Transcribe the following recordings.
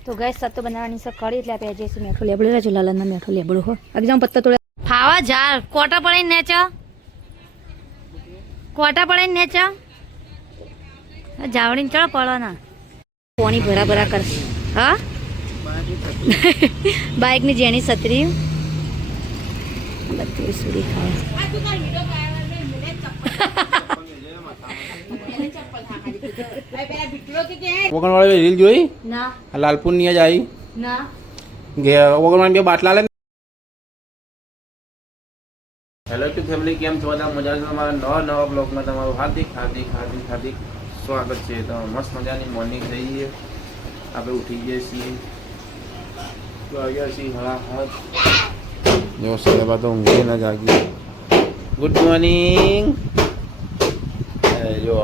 તો ગેસ સત્તો બનાવવાની છે કઢી એટલે આપણે જઈશું મેઠો લેબડો રહેજો લાલનમાં મેઠો લેબડો હો એકદમ પત્તા તોડે ફાવા ઝાડ કોટા પડે ને ચ કોટા પડે ને ચ જાવડીને ચડો પડો ના પાણી ભરા કરશે હા બાઇકની જેની છત્રી બધી સુરી ખાય વગણ વાળી રીલ જોઈ ના લાલપુર ની જ આવી ના વગણ વાળી બે બાટલા લે હેલો ટુ ફેમિલી કેમ છો બધા મજા છે તમારા નવા બ્લોગમાં તમારું હાર્દિક સ્વાગત છે તો મસ્ત મજાની મોર્નિંગ થઈ છે આપણે ઉઠી જઈએ છીએ જો સવારે તો ઊંઘી ના જાગી ગુડ મોર્નિંગ જો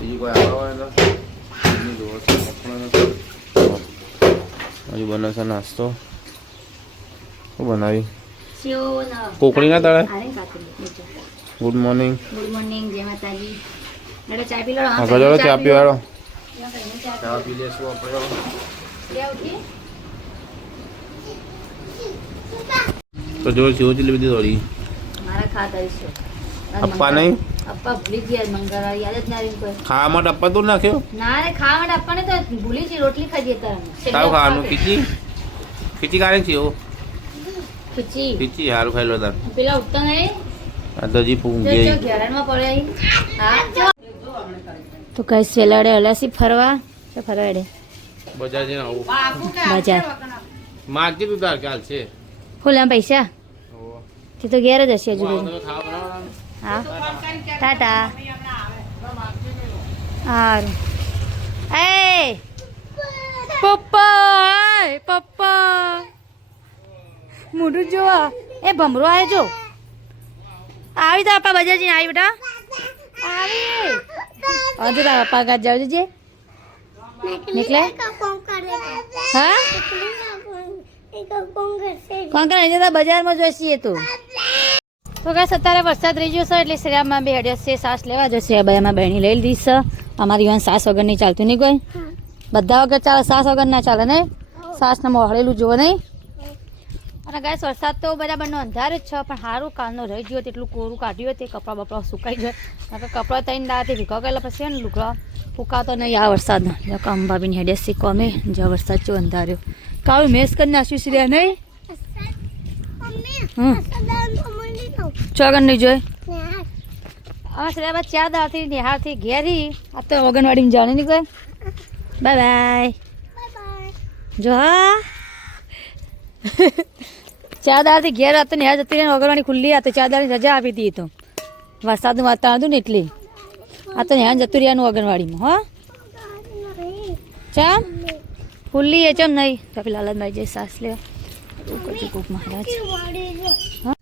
બીજી કોઈ આવ્યો હોય તો હજુ બને છે નાસ્તો શું બનાવી કોકડી ના તળે ગુડ મોર્નિંગ જય માતાજી મેડો ચા પી લો ગજરો ચા પીવાડો ચા પી લેશું આપણે તો જો જીવો ચીલી બધી દોડી મારા ખાતા છે અપ્પા નહીં અપ્પા ભૂલી ગયા મંગળવાર યાદ જ ના રહી કોઈ ખાવા માટે અપ્પા તો નાખ્યો ના રે ખાવા માટે અપ્પાને તો ભૂલી જ રોટલી ખાધી હતા તાવ ખાવાનું ખીચી કાઢે છે એવું ખીચી સારું ખાઈ લો તાર પેલા ઉઠતા નહીં આ તો હજી પૂંગ જો ઘેરામાં પડે હા જો તો કઈ સેલાડે હલાસી ફરવા તો ફરવા એડે બજાર જઈને આવું બજાર માગી તું તાર ચાલ છે ફૂલા પૈસા તે તો ઘેર જ હશે હજુ હા ટાટા હારું એ પપ્પા મોઢું જોવા એ ભમરો આવે જો આવી તો આપા બજાર જઈને આવી બેટા આવી હજુ તારા પપ્પા કાચ જાવ છે નીકળે હા કોણ કરે બજારમાં જોઈશે તું તો કઈ અત્યારે વરસાદ રહી ગયો છે એટલે શ્રેયામાં બે હેડ્યો છે સાસ લેવા જશે બધામાં બહેણી લઈ લીધી છે અમારી વાન સાસ વગર નહીં ચાલતું નહીં કોઈ બધા વગર ચાલે સાસ વગર ના ચાલે નહીં સાસને મોહળેલું જુઓ નહીં અને ગાય વરસાદ તો બરાબરનો અંધાર જ છે પણ સારું કાલનો રહી ગયો તેટલું કોરું કાઢ્યું તે કપડાં બપડા સુકાઈ જાય કારણ કે કપડાં તઈને દાંતે ભીખો ગયેલા પછી ને લુગડા ફૂકાતો નહીં આ વરસાદનો અંબાબીને હેડે શીખો અમે જ્યાં વરસાદ જો અંધાર્યો કાળું મેસ કરી નાખ્યું શ્રેયા નહીં ચોગન નહીં જોઈ હા શ્રેયા બસ 4 દાળથી નિહાળથી ઘેરી આ તો વગનવાડીમાં જાણે નહીં કોઈ બાય બાય જો હા 4 દાળથી ઘેર હતો નિહાળ જતી રહીને વગનવાડી ખુલ્લી હતી 4 દાળની રજા આપી હતી તો વરસાદનું વાતાવરણ હતું ને એટલે આ તો નિહાળ જતું રહ્યાનું વગનવાડીમાં હો ચમ ખુલ્લી એ ચમ નહીં તો પેલા લાલભાઈ જઈ સાસ લેવા કોક મહારાજ હા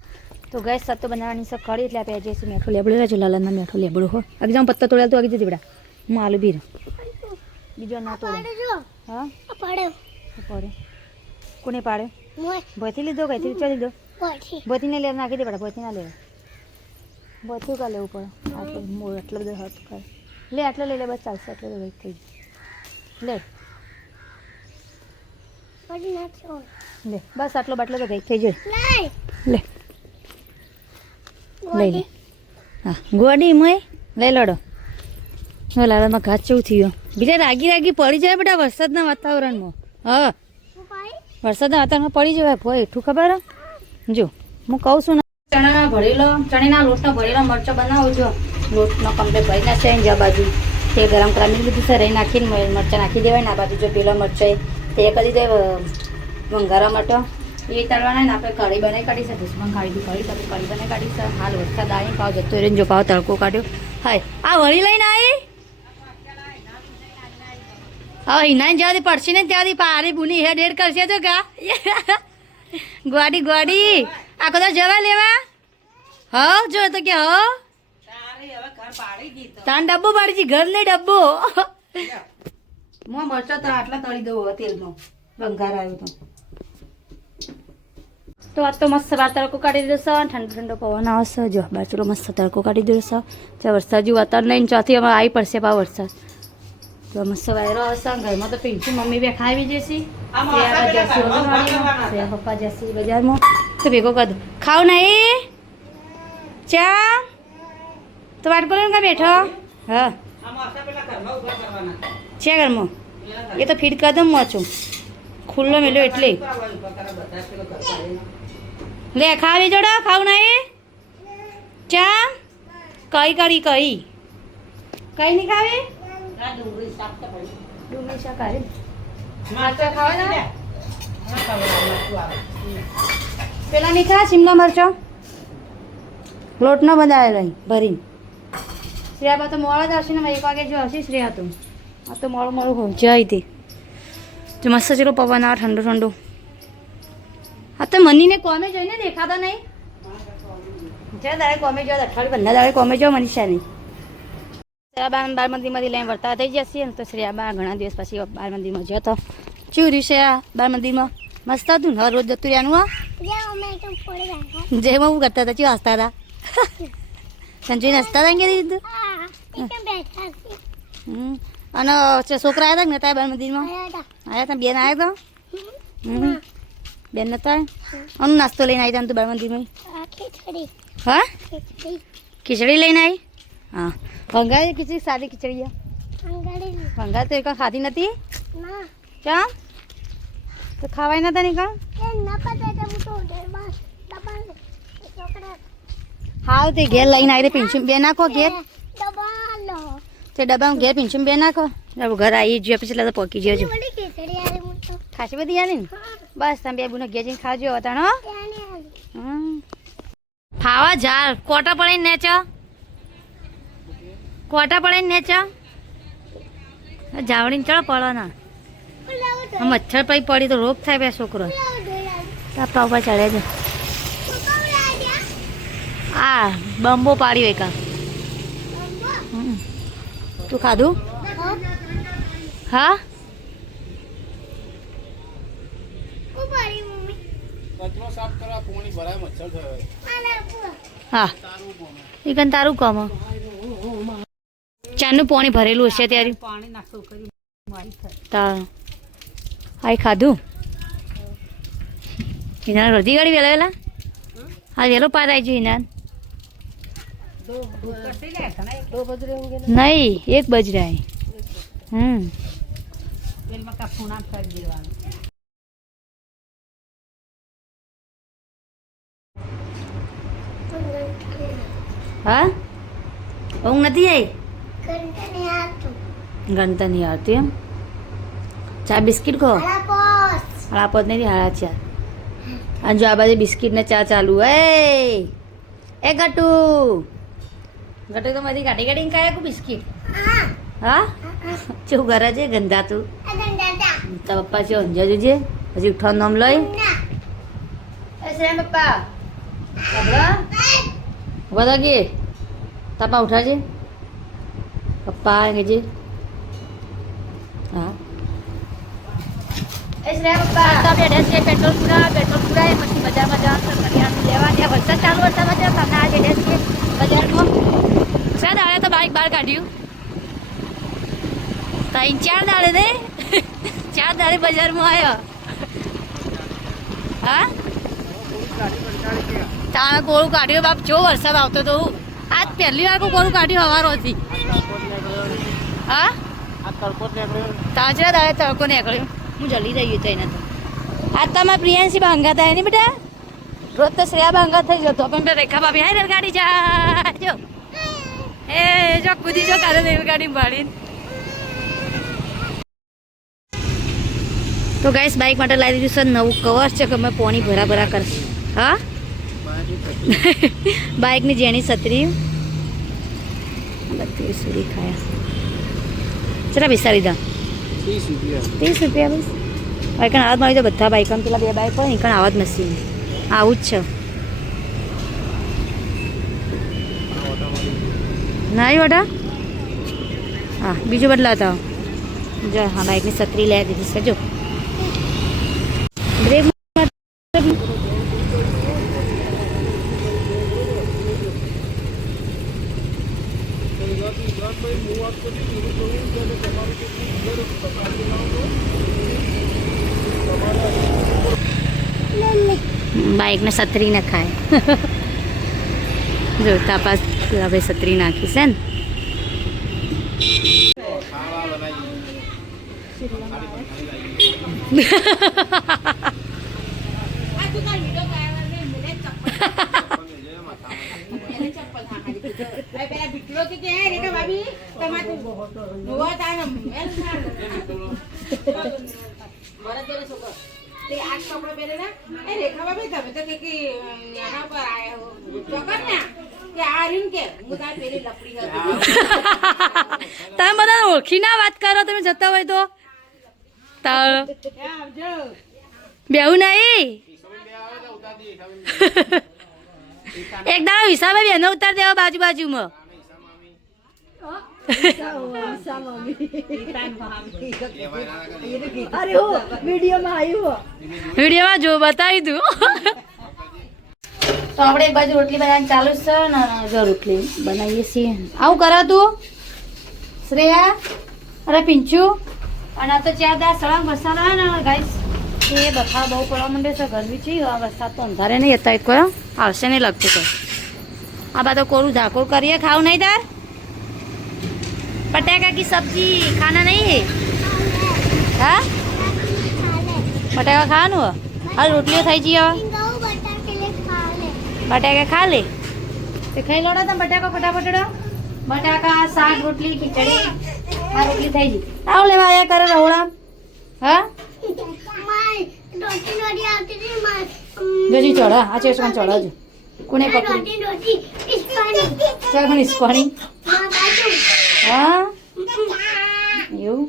તો ગેસ સત્તો બનાવવાની છે કઢી એટલે આપણે જઈશું મેઠો લેબડો રહેજો લાલનમાં મેઠો લેબડો હો એકદમ પત્તા તોડ્યા તો આગી જતી બેટા હું આલુ બીર બીજો ના તોડે હા પડે કોને પાડે ભથી લીધો કઈથી ચાલી લીધો ભથી ને લે નાખી દે બેટા ભથી ના લેવા ભથી કા લેવું પડે આટલો બધો હાથ કર લે આટલો લઈ લે બસ ચાલશે આટલો બધો થઈ લે લે બસ આટલો બાટલો તો ગઈ થઈ જાય લે લઈ લે હા ગોડી મોય લઈ લડો લાલામાં ઘાસ ચેવું થયું બીજા રાગી પડી જાય બેટા વરસાદના વાતાવરણમાં હા વરસાદના વાતાવરણમાં પડી જાય ભોય એટલું ખબર જો હું કહું છું ને ચણાના લોટનો ભરેલો મરચો બનાવું છો લોટનો કમ્પ્લેટ ભરી નાખશે જ્યાં બાજુ તે ગરમ કરા મેં લીધું છે રહી નાખીને મરચાં નાખી દેવાય ને આ બાજુ જો પેલો મરચાં તે કરી દે વંગારા મટો એ તળવાના ને આપણે કઢી બનાવી કાઢી છે દુશ્મન ખાડી કઢી તો કઢી બનાવી કાઢી છે હાલ વરસાદ આવી પાવ જતો રહીને જો પાવ તડકો કાઢ્યો હાય આ વળી લઈને આવી હા હિનાને જ્યાંથી પડશે ને ત્યાંથી પારી બુની હેડ હેડ કરશે તો કા ગોડી આખો તો જવા લેવા હા જો તો કે હો તાન ડબ્બો પાડી છે ઘર ને ડબ્બો મરચા તો આટલા તળી દઉં તેલનો બંગાર આવ્યો તો આ તો મસ્ત બાર તડકો કાઢી દીધો છે ઠંડો ઠંડો પવન આવશે જો બાર ચલો મસ્ત તડકો કાઢી દીધો છે જ્યાં વરસાદ જેવું વાતાવરણ નહીં ચોથી અમારે આવી પડશે પા વરસાદ તો મસ્ત વાયરો હશે ઘરમાં તો પિંકી મમ્મી બે ખાવી જશે શ્રેયા પપ્પા જશે બજારમાં તો ભેગો કર દો ખાવ નહીં ચા તો વાટકો લઈને કા બેઠો હા છે ઘરમાં એ તો ફીટ કરી દઉં મોચું ખુલ્લો મેલ્યો એટલે લે ખાવી જોડો ખાવ નહીં ચા કઈ કરી કઈ નહીં ખાવી ડુંગળી શાક આવે પેલા નહીં ખા શિમલા મરચો લોટ ન બંધાયેલો અહીં ભરીને શ્રેયા તો મોડા જ આવશે ને 1 વાગે જો હશે શ્રેયા તો આ તો મોડું હોય જઈ તે જો મસ્ત ચલો પવન આ ઠંડો ઠંડો આ તો મનીને કોમે જોઈને દેખાતા નહીં જ્યાં દાડે કોમે જો અઠવાડિયે બંને દાડે કોમે જો મનીષા નહીં શ્રેયા બાર મંદિરમાંથી લઈને વર્તા થઈ જશે ને તો શ્રેયા બા ઘણા દિવસ પછી બાર મંદિરમાં જતો ચૂર્યું છે આ બાર મંદિરમાં મસ્ત હતું ને રોજ જતું રહેવાનું હા જેમાં હું કરતા હતા ચી હસતા હતા સંજય હસતા હતા કીધું અને છોકરા આવ્યા હતા ને ત્યાં બાર મંદિરમાં આવ્યા હતા બેન આવ્યા હતા બેન નતા અનુ નાસ્તો લઈને આવી હતા તું બાર મંદિરમાં હા ખીચડી લઈને આવી હા ભંગારી ખીચડી સાદી ખીચડી ભંગાર તો એક ખાધી નથી ચા તો ખાવાય નતા નહીં કા હાવ તે ઘેર લઈને આવી પિંચુમ બે નાખો ઘેર તે ડબ્બામાં ઘેર પિંચુમ બે નાખો ઘર આવી જોઈએ પછી તો પોકી જજો ખાસી બધી યાર ને બસ તમે બે બુને ઘેર જઈને ખાજો વતાણો ખાવા ઝાડ કોટા પડે ને ચા કોટા પડે ને ચા જાવડીને ચડો પડો ના મચ્છર પછી પડી તો રોગ થાય બે છોકરો તાપા ઉપર ચડે છે આ બંબો પાડી હોય કા તું ખાધું હા હા એ કન તારું કામ ચાનું પાણી ભરેલું હશે ત્યારે તારું હા ખાધું હિના રોધી ગાડી વેલા વેલા હા વેલો પાર આવી જઈ હિના નહીં 1 બજ રહ્યા હા ઊંઘ નથી આવી ઘંટા નહીં આવતી એમ ચા બિસ્કિટ ખો હાડા પોત નહીં હાડા 4 અને જો આ બાજુ બિસ્કિટ ને ચા ચાલુ એ ગટુ ગટુ તો મારી ગાડી ગાડીને ખાય કો બિસ્કિટ હા ચેવું ઘરે છે ગંધા તું તારા પપ્પા છે ઊંઝા જોજે હજી ઉઠવાનું નામ લઈ એ શ્રેમ પપ્પા બધા કે તાપા ઉઠાજે પપ્પા કહેજે હા એ શ્રેમ પપ્પા તો બેઠા છે પેટ્રોલ પુરાય પછી બજારમાં જવાનું કરિયાણું લેવા ત્યાં વરસાદ ચાલુ વરસાદમાં જવા તમને આ બેઠા છીએ બજારમાં શાયદ આવે તો બાઇક બહાર કાઢ્યું 3-4 દાડે ને 4 દાડે બજારમાં આવ્યો હા તાણે કોળું કાઢ્યું બાપ જો વરસાદ આવતો તો આજ પહેલી વાર કોળું કાઢ્યું હવારોથી હા તાજરા દાડે તડકો નીકળ્યો હું જલ્દી રહી તો એને તો આજ તો અમારા પ્રિયાંશી ભાંગા થાય ને બેટા રોજ તો શ્રેયા ભાંગા થઈ જતો પણ રેખા ભાભી હાય ગાડી જા જો એ જો કૂદી જો કાઢે એવી ગાડી ભાડીને તો ગાઈસ બાઇક માટે લાવી દીધું છે નવું કવર છે કે અમે પોણી ભરા કરશે હા બાઇકની જેની છત્રી બધી સુરી ખાયા ચલા પૈસા લીધા 30 રૂપિયા બસ હવે કણ આવાજ મળી તો બધા બાઇકમાં પેલા 2 બાઇક હોય ને કણ આવાજ મશીન આવું જ છે ના વટા હા બીજું બદલાતા જો હા બાઇકની છત્રી લઈ દીધી છે જો બ્રેક બાઇકને છત્રી ન ખાય જો તાપાસ હવે છત્રી નાખી છે ને તમે બધા ઓળખી ના વાત કરો તમે જતા હોય તો બેવું નહીં એક દાડો હિસાબે બેનો ઉતાર દેવા બાજુ બાજુમાં વિડીયોમાં જો બતાવી તું તો આપણે એક બાજુ રોટલી બનાવવાની ચાલુ છે ને જો રોટલી બનાવીએ છીએ આવું કરા તું શ્રેયા અરે પિંચુ અને આ તો ચાર સળંગ મસાલા ને ગાઈસ એ બફા બહુ પડવા માંડે છે ગરમી છે વરસાદ તો અંધારે નહીં હતા કોઈ આવશે નહીં લગતું કોઈ આ બા તો કોરું ઝાકોર કરીએ ખાવું નહીં તાર पटाखा की सब्जी खाना नहीं है हाँ बटाका खानु हाल रोटली થઈ જી હવે બટાકા ખા લે તે ખાઈ લોડા તમે બટાકા ફટાફટ બટાકા શાક રોટલી ખીચડી આ રોટલી થઈ જી આવ લેવા આયા કરે રહોડા હા જોજી ચોડા આ ચેસણ ચોડા જો કોને પકડી ચાગણ ઇસ્કોણી હા એવું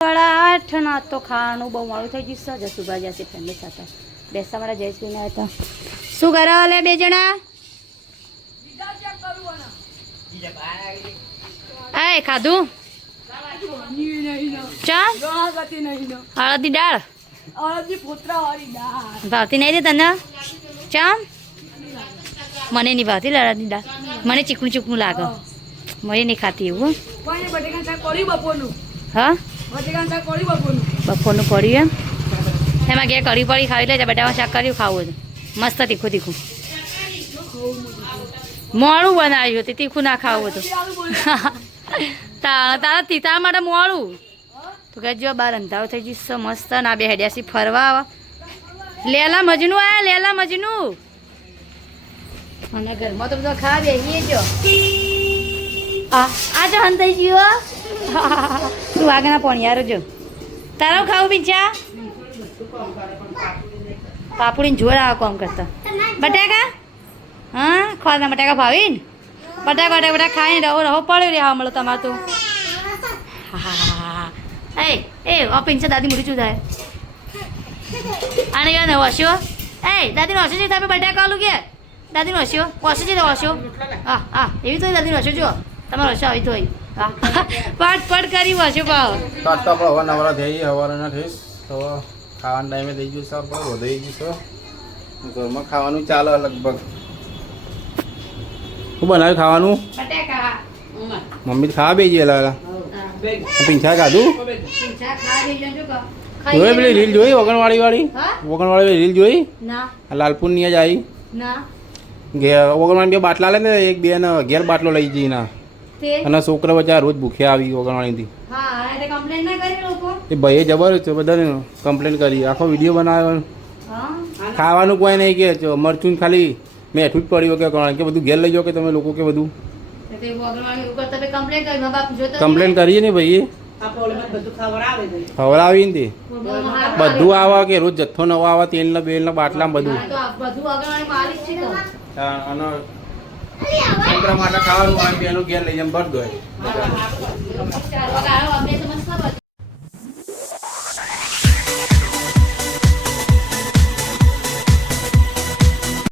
8:30 ના તો ખાવાનું બહુ મોડું થઈ ગયું છે જસુભા જશે ફેમિલી સાથે બેસા મારા જયશ્રીને હતા શું કરો લે બે જણા એ ખાધું ચા હળદી દાળ ભાવતી નહીં રે તને ચા મને નહીં ભાવતી હળદી દાળ મને ચીકણું ચીકણું લાગે મને નહીં ખાતી એવું હા બપોરનું પડ્યું એમ એમાં ઘેર કઢી પડી ખાવી લે બટાકા શાક કર્યું ખાવું હતું મસ્ત તીખું તીખું મોડું બનાવ્યું હતું તીખું ના ખાવું હતું તારા તીતા માટે મોડું તો કે જો બાર અંધારું થઈ જશે મસ્ત ના બે હેડ્યાસી ફરવા આવા લેલા મજનું આયા લેલા મજનું અને ઘરમાં તો બધો ખા બેસીએ જો આ જો હન થઈ ગયો તું આગળના પોણિયારો જો તારો ખાવું પીંચા પાપડીને જોર આવો કોમ કરતા બટાકા હા ખોવાના બટાકા ભાવીને બટાકા બટાકા ખાઈને રહો રહો પડ્યો રે હા મળો તમારે તો હા એ પીંચા દાદી મોડી શું થાય આને કહેવાય ને વસ્યો દાદીનો વસ્યો છે તમે બટાકા આલું કે દાદીનો વસ્યો વસ્યો છે તો વસ્યો હા એવી તો દાદીનો વસ્યો જો તમારો વસ્યો આવી તો હા પટ કરી વસ્યો ભાવ તો આપણે હવા નવરા થઈ હવાના થઈશ તો ખાવાના ટાઈમે થઈ ગયું છે આપણે વધારી ગયું છે ઘરમાં ખાવાનું ચાલે લગભગ શું બનાવ્યું ખાવાનું બટાકા મમ્મી ખાવા બે ગયેલા પીંછા ખાધું પીંચા ખા દેજો જો જોઈ પેલી રીલ જોઈ વગણવાળી રીલ જોઈ ના લાલપુર ની જ આવી ના વગણવાળી બે બાટલા લે ને એક બે ને ઘેર બાટલો લઈ જઈ ના અને છોકરા બચ્ચા રોજ ભૂખ્યા આવી વગણવાળીથી એ ભાઈએ જબરજસ્ત બધાને કમ્પ્લેન કરી આખો વિડીયો બનાવ્યો ખાવાનું કોઈ નહીં કે મરચું ખાલી મેઠું જ પડ્યું કે બધું ઘેર લઈ જાઓ કે તમે લોકો કે બધું કમ્પ્લેન કરીએ ને ભાઈએ ખવડાવી ને બધું આવે કે રોજ જથ્થો નવો આવે તેલના બેલના બાટલા બધું અને છોકરા માટે ખાવાનું આવે એનું ઘેર લઈ જાય ભર દો